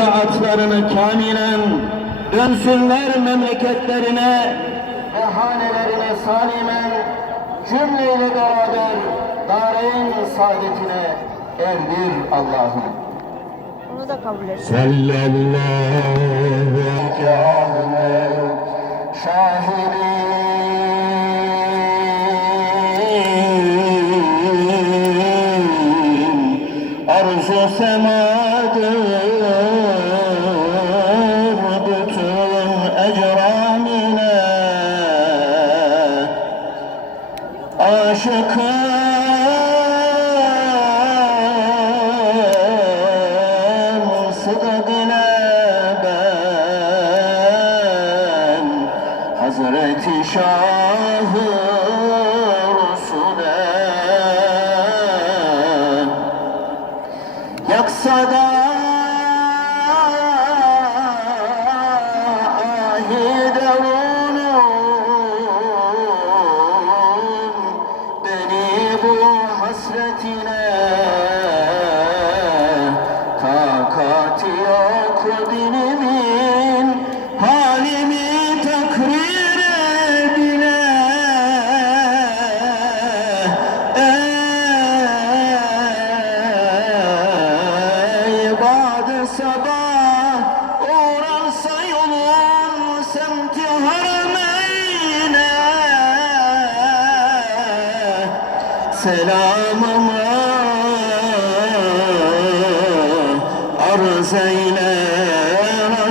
taatlarını kamilen dönsünler memleketlerine ve hanelerine salimen cümleyle beraber dareyn saadetine erdir Allah'ım. Onu da kabul et. Sallallahu şahidin Arzu semadır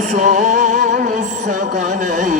Resulü sakaleyne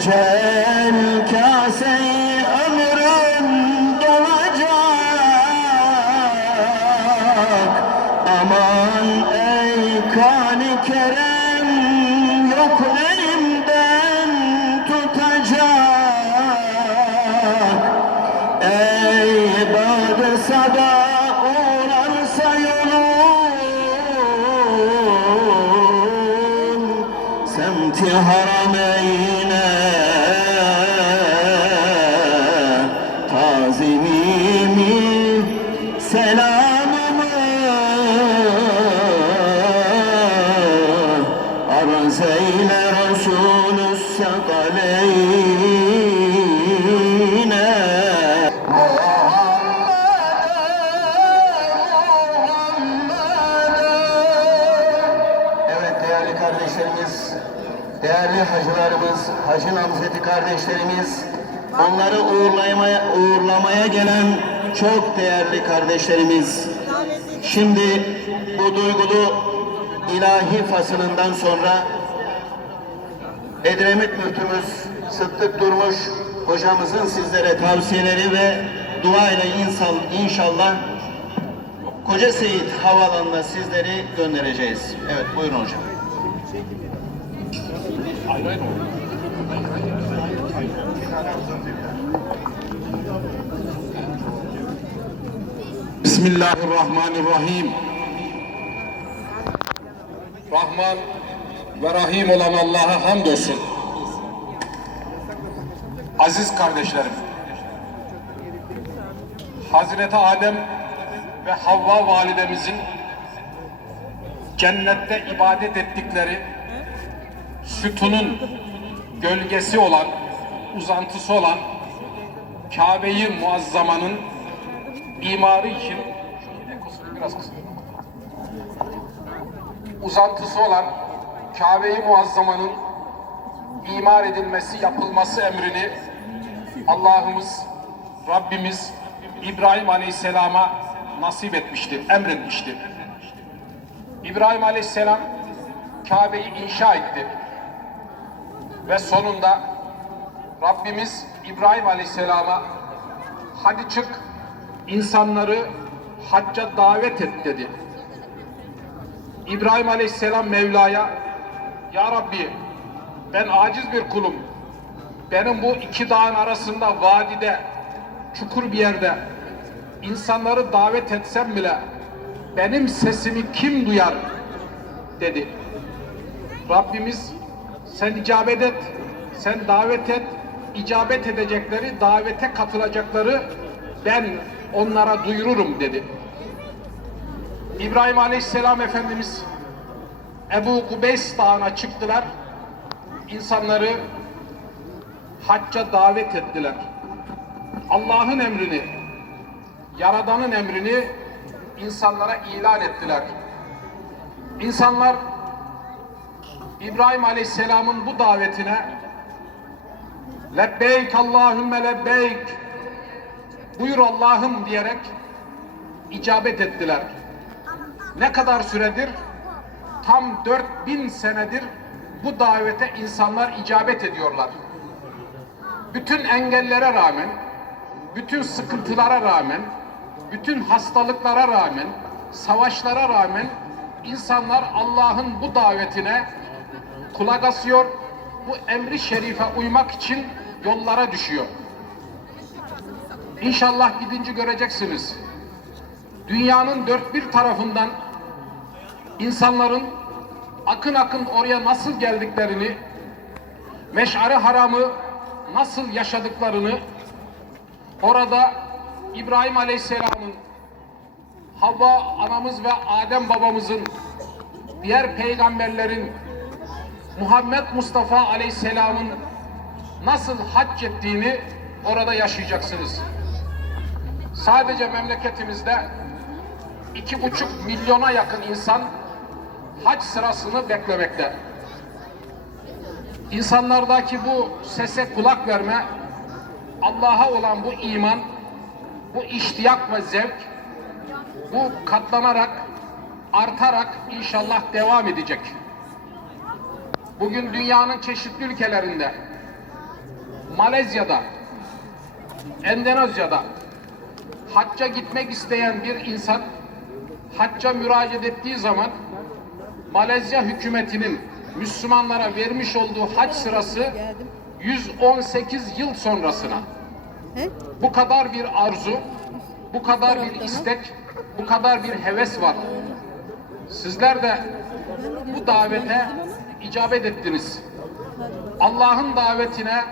ecel kaseyi ömrün dolacak. Aman ey kani kerem yok elimden tutacak. Ey badı sada uğrarsa yolun Semti harameyne kardeşlerimiz, değerli hacılarımız, hacı namzeti kardeşlerimiz, onları uğurlamaya, uğurlamaya gelen çok değerli kardeşlerimiz. Şimdi bu duygulu ilahi fasılından sonra Edremit müftümüz Sıddık Durmuş hocamızın sizlere tavsiyeleri ve dua ile insan, inşallah Koca Seyit Havaalanı'na sizleri göndereceğiz. Evet buyurun hocam. Bismillahirrahmanirrahim. Rahman ve Rahim olan Allah'a hamdolsun. Aziz kardeşlerim, Hazreti Adem ve Havva validemizin cennette ibadet ettikleri sütunun gölgesi olan, uzantısı olan Kabe-i Muazzama'nın imarı için biraz uzantısı olan Kabe-i Muazzama'nın imar edilmesi, yapılması emrini Allah'ımız, Rabbimiz İbrahim Aleyhisselam'a nasip etmiştir, emretmiştir. İbrahim Aleyhisselam Kabe'yi inşa etti. Ve sonunda Rabbimiz İbrahim Aleyhisselam'a hadi çık insanları hacca davet et dedi. İbrahim Aleyhisselam Mevla'ya Ya Rabbi ben aciz bir kulum. Benim bu iki dağın arasında vadide çukur bir yerde insanları davet etsem bile benim sesimi kim duyar dedi. Rabbimiz sen icabet et, sen davet et, icabet edecekleri, davete katılacakları ben onlara duyururum dedi. İbrahim Aleyhisselam Efendimiz Ebu Kubeys Dağı'na çıktılar. İnsanları hacca davet ettiler. Allah'ın emrini, Yaradan'ın emrini insanlara ilan ettiler. İnsanlar İbrahim Aleyhisselam'ın bu davetine Lebbeyk Allahümme lebbeyk Buyur Allah'ım diyerek icabet ettiler. Ne kadar süredir? Tam 4000 senedir bu davete insanlar icabet ediyorlar. Bütün engellere rağmen, bütün sıkıntılara rağmen, bütün hastalıklara rağmen, savaşlara rağmen insanlar Allah'ın bu davetine kulak asıyor, bu emri şerife uymak için yollara düşüyor. İnşallah gidince göreceksiniz. Dünyanın dört bir tarafından insanların akın akın oraya nasıl geldiklerini, meş'ari haramı nasıl yaşadıklarını, orada İbrahim Aleyhisselam'ın, Havva anamız ve Adem babamızın, diğer peygamberlerin, Muhammed Mustafa Aleyhisselam'ın nasıl hac ettiğini orada yaşayacaksınız. Sadece memleketimizde iki buçuk milyona yakın insan hac sırasını beklemekte. İnsanlardaki bu sese kulak verme, Allah'a olan bu iman, bu iştiyak ve zevk, bu katlanarak, artarak inşallah devam edecek. Bugün dünyanın çeşitli ülkelerinde, Malezya'da, Endonezya'da hacca gitmek isteyen bir insan hacca müracaat ettiği zaman Malezya hükümetinin Müslümanlara vermiş olduğu hac sırası 118 yıl sonrasına. Bu kadar bir arzu, bu kadar bir istek, bu kadar bir heves var. Sizler de bu davete icabet ettiniz. Allah'ın davetine,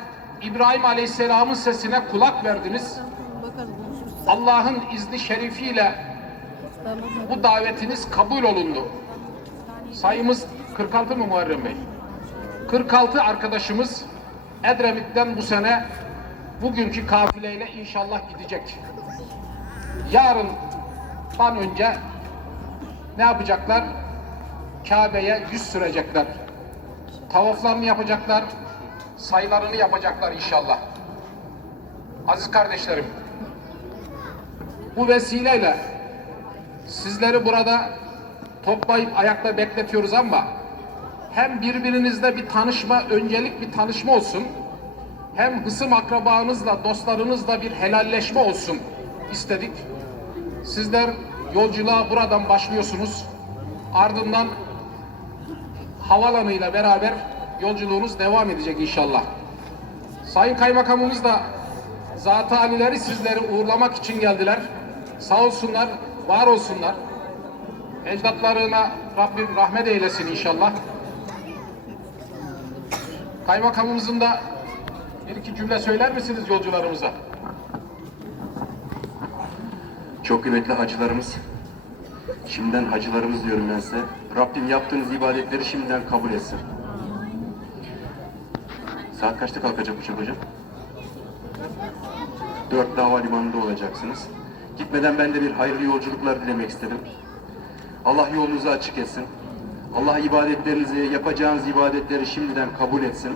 İbrahim Aleyhisselam'ın sesine kulak verdiniz. Allah'ın izni şerifiyle bu davetiniz kabul olundu. Sayımız 46 mı Muharrem Bey? 46 arkadaşımız Edremit'ten bu sene bugünkü kafileyle inşallah gidecek. Yarından önce ne yapacaklar? Kabe'ye yüz sürecekler. Tavaflarını yapacaklar. Sayılarını yapacaklar inşallah. Aziz kardeşlerim, bu vesileyle sizleri burada toplayıp ayakta bekletiyoruz ama hem birbirinizle bir tanışma, öncelik bir tanışma olsun, hem hısım akrabanızla, dostlarınızla bir helalleşme olsun istedik. Sizler yolculuğa buradan başlıyorsunuz. Ardından havalanıyla beraber yolculuğunuz devam edecek inşallah. Sayın Kaymakamımız da zat alileri sizleri uğurlamak için geldiler. Sağ olsunlar, var olsunlar. Ecdatlarına Rabbim rahmet eylesin inşallah. Kaymakamımızın da bir iki cümle söyler misiniz yolcularımıza? Çok kıymetli hacılarımız, Şimdiden hacılarımız diyorum ben size. Rabbim yaptığınız ibadetleri şimdiden kabul etsin. Saat kaçta kalkacak uçak hocam? Dörtte havalimanında olacaksınız. Gitmeden ben de bir hayırlı yolculuklar dilemek istedim. Allah yolunuzu açık etsin. Allah ibadetlerinizi, yapacağınız ibadetleri şimdiden kabul etsin.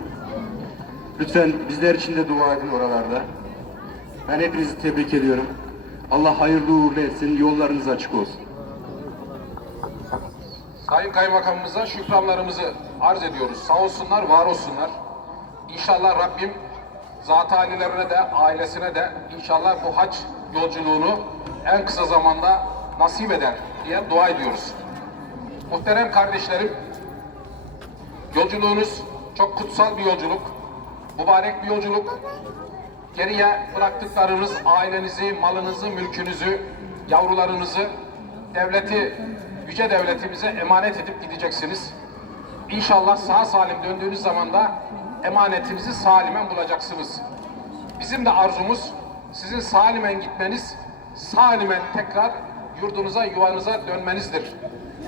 Lütfen bizler için de dua edin oralarda. Ben hepinizi tebrik ediyorum. Allah hayırlı uğurlu etsin, yollarınız açık olsun. Sayın Kaymakamımıza şükranlarımızı arz ediyoruz. Sağ olsunlar, var olsunlar. İnşallah Rabbim zat ailelerine de, ailesine de inşallah bu hac yolculuğunu en kısa zamanda nasip eder diye dua ediyoruz. Muhterem kardeşlerim, yolculuğunuz çok kutsal bir yolculuk, mübarek bir yolculuk. Geriye bıraktıklarınız ailenizi, malınızı, mülkünüzü, yavrularınızı, devleti, yüce devletimize emanet edip gideceksiniz. İnşallah sağ salim döndüğünüz zaman da emanetinizi salimen bulacaksınız. Bizim de arzumuz sizin salimen gitmeniz, salimen tekrar yurdunuza, yuvanıza dönmenizdir.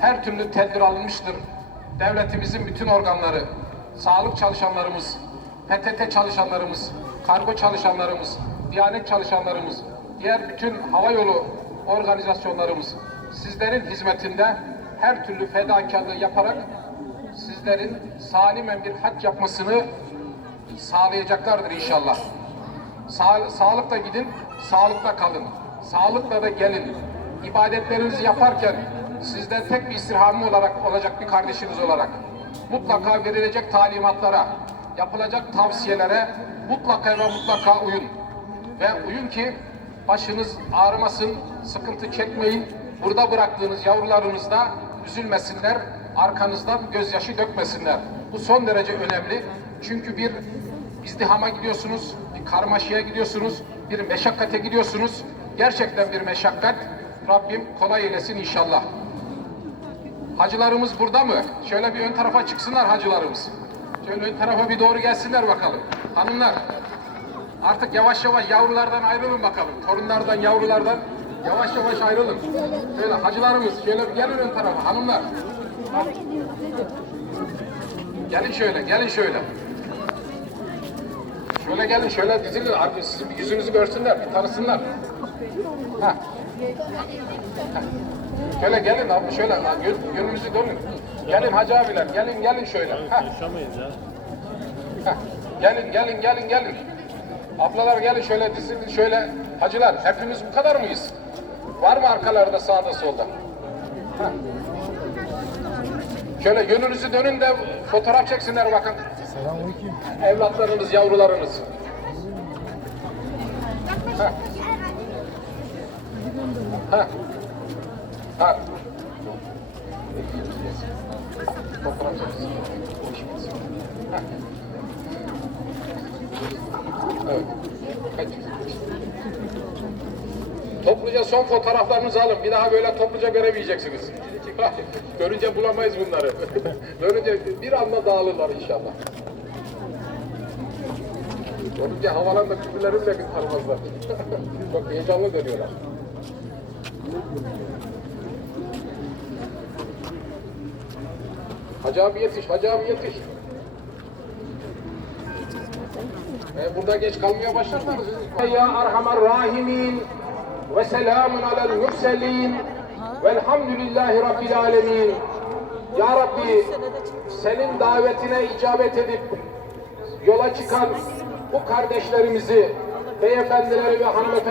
Her türlü tedbir alınmıştır. Devletimizin bütün organları, sağlık çalışanlarımız, PTT çalışanlarımız, kargo çalışanlarımız, Diyanet çalışanlarımız, diğer bütün hava yolu organizasyonlarımız sizlerin hizmetinde her türlü fedakarlığı yaparak sizlerin salimen bir hac yapmasını sağlayacaklardır inşallah. Sa sağlıkla gidin, sağlıkla kalın. Sağlıkla da gelin. İbadetlerinizi yaparken sizden tek bir istirhamım olarak olacak bir kardeşiniz olarak mutlaka verilecek talimatlara, yapılacak tavsiyelere mutlaka ve mutlaka uyun. Ve uyun ki başınız ağrımasın, sıkıntı çekmeyin. Burada bıraktığınız yavrularınız da üzülmesinler, arkanızdan gözyaşı dökmesinler. Bu son derece önemli. Çünkü bir izdihama gidiyorsunuz, bir karmaşaya gidiyorsunuz, bir meşakkate gidiyorsunuz. Gerçekten bir meşakkat. Rabbim kolay eylesin inşallah. Hacılarımız burada mı? Şöyle bir ön tarafa çıksınlar hacılarımız. Şöyle ön tarafa bir doğru gelsinler bakalım. Hanımlar, artık yavaş yavaş yavrulardan ayrılın bakalım. Torunlardan, yavrulardan yavaş yavaş ayrılın. Şöyle hacılarımız, şöyle gelin ön tarafa hanımlar. Gelin şöyle, gelin şöyle. Şöyle gelin, şöyle dizilin. Artık sizin bir yüzünüzü görsünler, bir tanısınlar. Ha. Şöyle gelin abi, şöyle yönünüzü dönün. Gelin hacı abiler, gelin gelin şöyle. Ha. Gelin, gelin, gelin, gelin. Ablalar gelin şöyle dizilin, şöyle. Hacılar, hepimiz bu kadar mıyız? Var mı arkalarda, sağda, solda? Şöyle yönünüzü dönün de fotoğraf çeksinler bakın. Evlatlarınız, yavrularınız. Ha. Ha. Ha. Fotoğraf çeksin. Ha. Evet. Topluca son fotoğraflarınızı alın. Bir daha böyle topluca göremeyeceksiniz. Görünce bulamayız bunları. Görünce bir anda dağılırlar inşallah. Görünce havalanda birbirlerini bile bir tanımazlar. Çok heyecanlı dönüyorlar. Hacı abi yetiş, hacı abi yetiş. Ee, burada geç kalmaya başlarlar. Ya Erhamer Rahimin ve selamun alel mürselin velhamdülillahi Rabbil alemin. Ya Rabbi senin davetine icabet edip yola çıkan bu kardeşlerimizi, beyefendileri ve hanımefendi